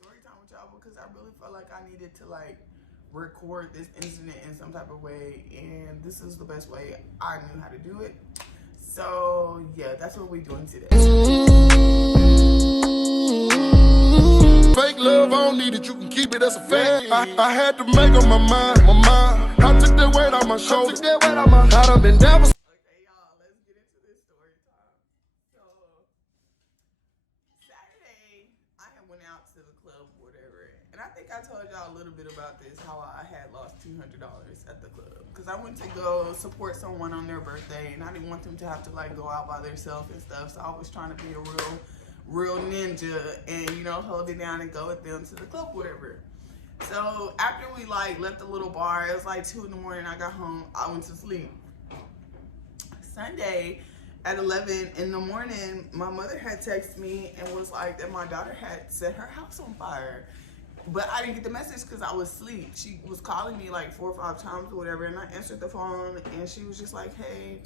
story time with y'all because I really felt like I needed to like record this incident in some type of way, and this is the best way I knew how to do it. So yeah, that's what we're doing today. Fake love, I don't need it, you can keep it as a fake. I had to make up my mind. I took that weight on my shoulders. I done been down for. Okay, y'all, let's get into this story time. So Saturday, I had went out to the club, whatever, and I think I told y'all a little bit about this, how I had lost $200 at the club because I went to go support someone on their birthday, and I didn't want them to have to like go out by themselves and stuff. So I was trying to be a real ninja and, you know, hold it down and go with them to the club, whatever. So after we like left the little bar, it was like 2 in the morning. I got home, I went to sleep. Sunday at 11 in the morning, my mother had texted me and was like that my daughter had set her house on fire. But I didn't get the message because I was asleep. She was calling me like 4 or 5 times or whatever, and I answered the phone and she was just like, hey,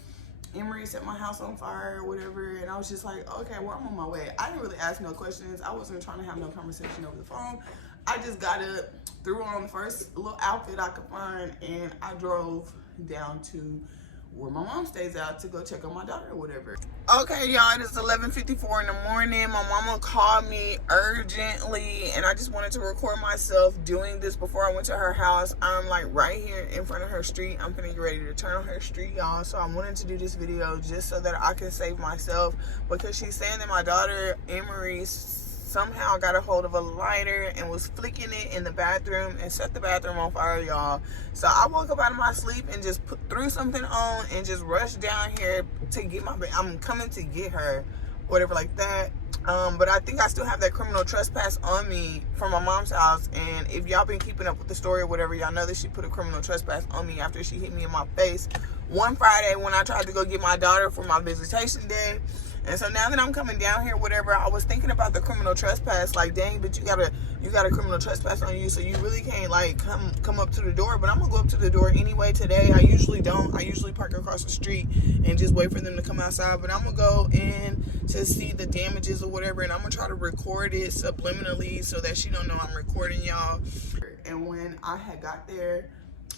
Emery set my house on fire or whatever. And I was just like, okay, well, I'm on my way. I didn't really ask no questions. I wasn't trying to have no conversation over the phone. I just got up, threw on the first little outfit I could find, and I drove down to where my mom stays out to go check on my daughter or whatever. Okay, y'all, it is 11:54 in the morning. My mama called me urgently, and I just wanted to record myself doing this before I went to her house. I'm like right here in front of her street. I'm gonna get ready to turn on her street, y'all. So I wanted to do this video just so that I can save myself, because she's saying that my daughter, Emery, somehow got a hold of a lighter and was flicking it in the bathroom and set the bathroom on fire, y'all. So I woke up out of my sleep and just threw something on and just rushed down here to get I'm coming to get her, whatever like that. But I think I still have that criminal trespass on me from my mom's house. And if y'all been keeping up with the story or whatever, y'all know that she put a criminal trespass on me after she hit me in my face one Friday when I tried to go get my daughter for my visitation day. And so now that I'm coming down here, whatever, I was thinking about the criminal trespass. Like, dang, but you got a criminal trespass on you, so you really can't like come up to the door. But I'm gonna go up to the door anyway today. I usually don't. I usually park across the street and just wait for them to come outside. But I'm gonna go in to see the damages or whatever, and I'm gonna try to record it subliminally so that she don't know I'm recording, y'all. And when I had got there,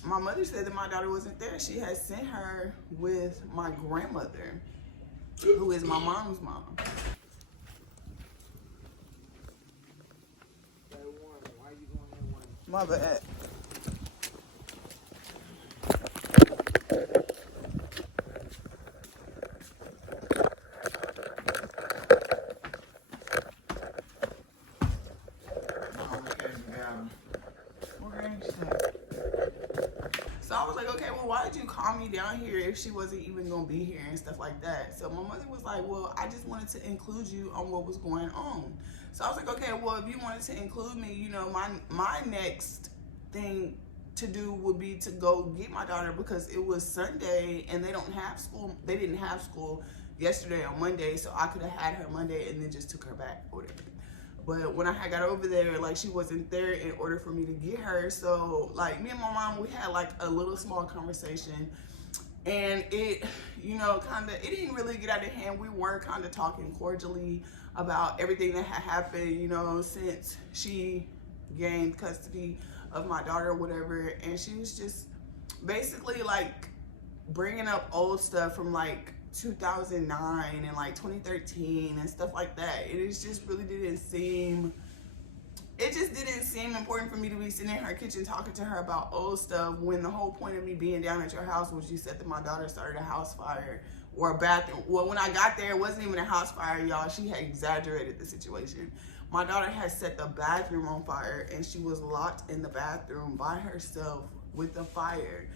my mother said that my daughter wasn't there. She had sent her with my grandmother, who is my mom's mom. My bad. So I was like, okay, well, why did you call me down here if she wasn't even gonna be here and stuff like that? So my mother was like, well, I just wanted to include you on what was going on. So I was like, okay, well, if you wanted to include me, you know, my next thing to do would be to go get my daughter, because it was Sunday and they don't have school. They didn't have school yesterday on Monday, so I could have had her Monday and then just took her back or whatever. But when I had got over there, like, she wasn't there in order for me to get her. So like me and my mom, we had like a little small conversation, and it, you know, it didn't really get out of hand. We were kind of talking cordially about everything that had happened, you know, since she gained custody of my daughter or whatever. And she was just basically like bringing up old stuff from like 2009 and like 2013 and stuff like that. It just really didn't seem important for me to be sitting in her kitchen talking to her about old stuff, when the whole point of me being down at your house was you said that my daughter started a house fire or a bathroom. Well, when I got there, it wasn't even a house fire, y'all. She had exaggerated the situation. My daughter had set the bathroom on fire, and she was locked in the bathroom by herself with the fire.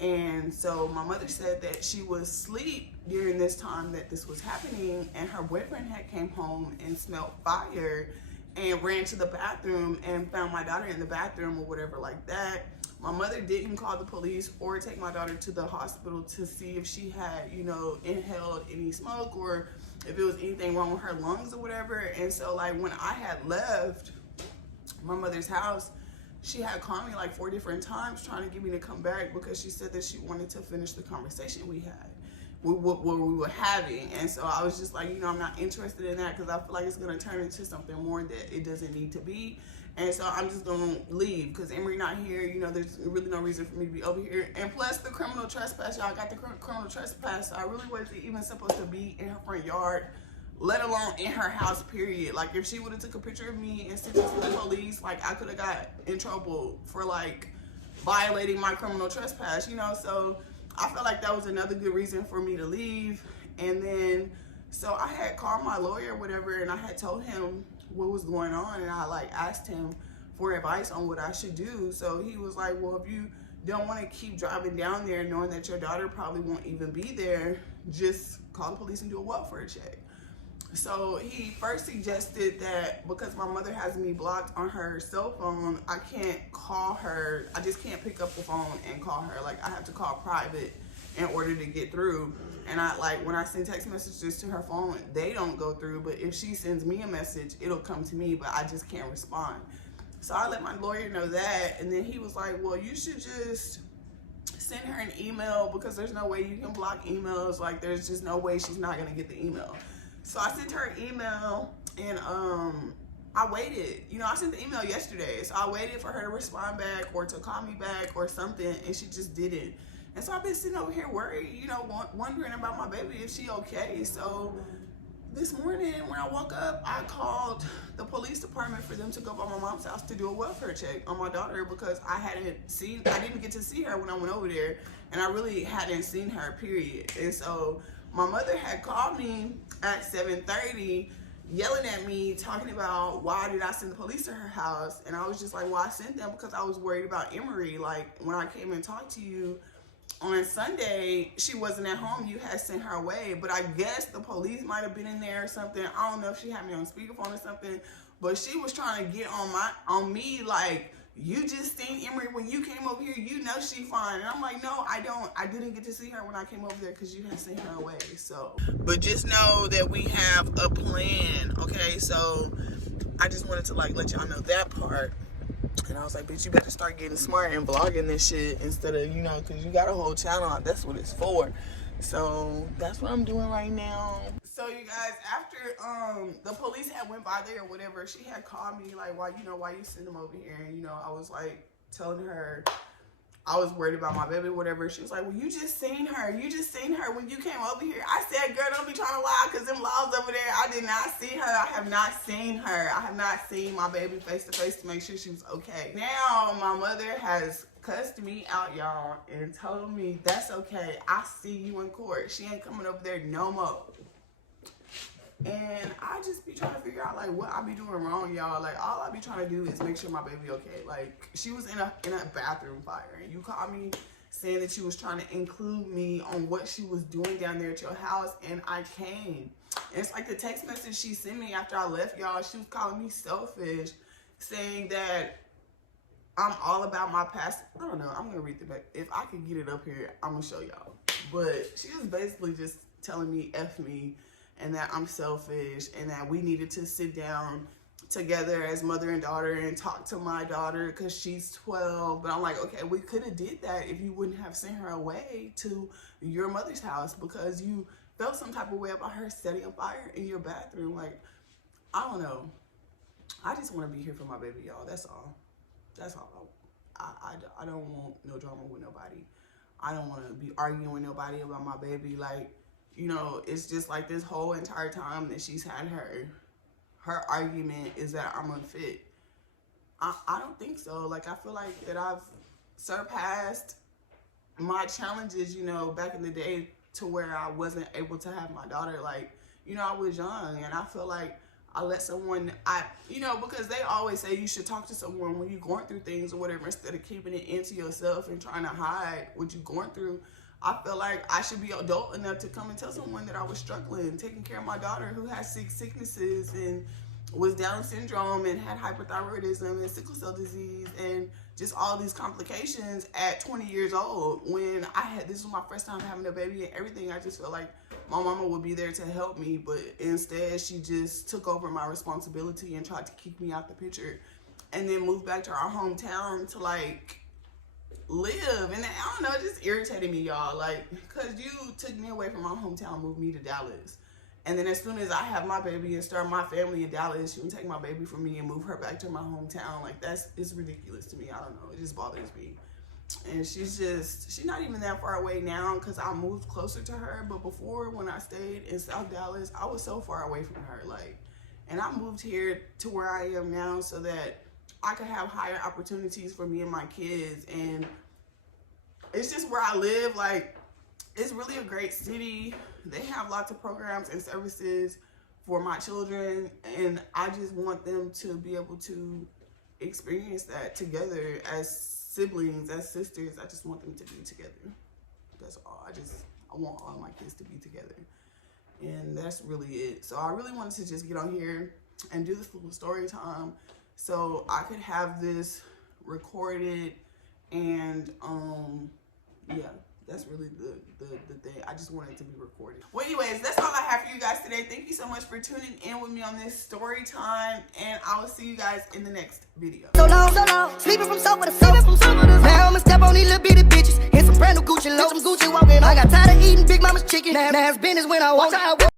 And so my mother said that she was asleep during this time that this was happening, and her boyfriend had came home and smelled fire and ran to the bathroom and found my daughter in the bathroom or whatever like that. My mother didn't call the police or take my daughter to the hospital to see if she had, you know, inhaled any smoke or if it was anything wrong with her lungs or whatever. And so like when I had left my mother's house, she had called me like 4 different times trying to get me to come back, because she said that she wanted to finish the conversation we had. what we were having. And so I was just like, you know, I'm not interested in that because I feel like it's going to turn into something more that it doesn't need to be. And so I'm just going to leave because Emery not here. You know, there's really no reason for me to be over here. And plus the criminal trespass, y'all got the criminal trespass. So I really wasn't even supposed to be in her front yard, let alone in her house, period. Like, if she would have took a picture of me and sent it to the police, like, I could have got in trouble for, like, violating my criminal trespass, you know? So I felt like that was another good reason for me to leave. And then, so I had called my lawyer or whatever, and I had told him what was going on, and I, like, asked him for advice on what I should do. So he was like, well, if you don't want to keep driving down there knowing that your daughter probably won't even be there, just call the police and do a welfare check. So he first suggested that because my mother has me blocked on her cell phone, I can't call her. I just can't pick up the phone and call her. Like, I have to call private in order to get through. And I, like, when I send text messages to her phone, they don't go through. But if she sends me a message, it'll come to me, but I just can't respond. So I let my lawyer know that. And then he was like, well, you should just send her an email because there's no way you can block emails. Like, there's just no way she's not going to get the email. So I sent her an email, and I waited. You know, I sent the email yesterday, so I waited for her to respond back or to call me back or something, and she just didn't. And so I've been sitting over here worried, you know, wondering about my baby, if she okay. So this morning when I woke up, I called the police department for them to go by my mom's house to do a welfare check on my daughter because I didn't get to see her when I went over there, and I really hadn't seen her, period. And so my mother had called me at 7:30 yelling at me, talking about why did I send the police to her house. And I was just like, well, I sent them because I was worried about Emery. Like, when I came and talked to you on Sunday, she wasn't at home. You had sent her away. But I guess the police might have been in there or something. I don't know if she had me on speakerphone or something. But she was trying to get on me like, you just seen Emery when you came over here, you know she fine. And I'm like, no, I don't. I didn't get to see her when I came over there because you had sent her away. So, but just know that we have a plan, okay? So I just wanted to, like, let y'all know that part. And I was like, bitch, you better start getting smart and vlogging this shit instead of, you know, because you got a whole channel. That's what it's for. So that's what I'm doing right now. So you guys, after the police had went by there or whatever, she had called me like, why you send them over here? And, you know, I was like telling her I was worried about my baby or whatever. She was like, well, you just seen her when you came over here. I said, girl, don't be trying to lie because them laws over there, I did not see her. I have not seen her. I have not seen my baby face to face to make sure she was okay. Now my mother has cussed me out, y'all, and told me that's okay. I see you in court. She ain't coming over there no more. And I just be trying to figure out, like, what I be doing wrong, y'all. Like, all I be trying to do is make sure my baby okay. Like, she was in a bathroom fire, and you called me saying that you was trying to include me on what she was doing down there at your house, and I came. And it's like the text message she sent me after I left, y'all. She was calling me selfish, saying that I'm all about my past. I don't know. I'm going to read the back. If I could get it up here, I'm going to show y'all. But she was basically just telling me F me, and that I'm selfish, and that we needed to sit down together as mother and daughter and talk to my daughter because she's 12. But I'm like, okay, we could have did that if you wouldn't have sent her away to your mother's house because you felt some type of way about her setting a fire in your bathroom. Like, I don't know. I just want to be here for my baby, y'all. That's all. That's all. I don't want no drama with nobody. I don't want to be arguing with nobody about my baby. Like, you know, it's just like this whole entire time that she's had her argument is that I'm unfit. I don't think so. Like, I feel like that I've surpassed my challenges, you know, back in the day to where I wasn't able to have my daughter. Like, you know, I was young, and I feel like I let someone, you know, because they always say you should talk to someone when you're going through things or whatever instead of keeping it into yourself and trying to hide what you're going through. I feel like I should be adult enough to come and tell someone that I was struggling, taking care of my daughter who has 6 sicknesses and was Down syndrome and had hyperthyroidism and sickle cell disease and just all these complications at 20 years old. When this was my first time having a baby and everything, I just felt like my mama would be there to help me, but instead she just took over my responsibility and tried to kick me out the picture and then moved back to our hometown to, like, live. And I don't know, it just irritated me, y'all. Like, because you took me away from my hometown, moved me to Dallas. And then as soon as I have my baby and start my family in Dallas, you can take my baby from me and move her back to my hometown. Like, it's ridiculous to me. I don't know. It just bothers me. And she's not even that far away now because I moved closer to her. But before, when I stayed in South Dallas, I was so far away from her. Like, and I moved here to where I am now so that I could have higher opportunities for me and my kids. And it's just where I live. Like, it's really a great city. They have lots of programs and services for my children, and I just want them to be able to experience that together as siblings, as sisters. I just want them to be together. That's all. I want all my kids to be together, and that's really it. So I really wanted to just get on here and do this little story time so I could have this recorded, and yeah. That's really the thing. I just wanted it to be recorded. Well, anyways, that's all I have for you guys today. Thank you so much for tuning in with me on this story time, and I will see you guys in the next video. So long, sleeping from sofa to sofa. Now I'ma step on these little bitty bitches in some brand new Gucci loafers. Gucci walking. I got tired of eating Big Mama's chicken. Now it's business when I walk.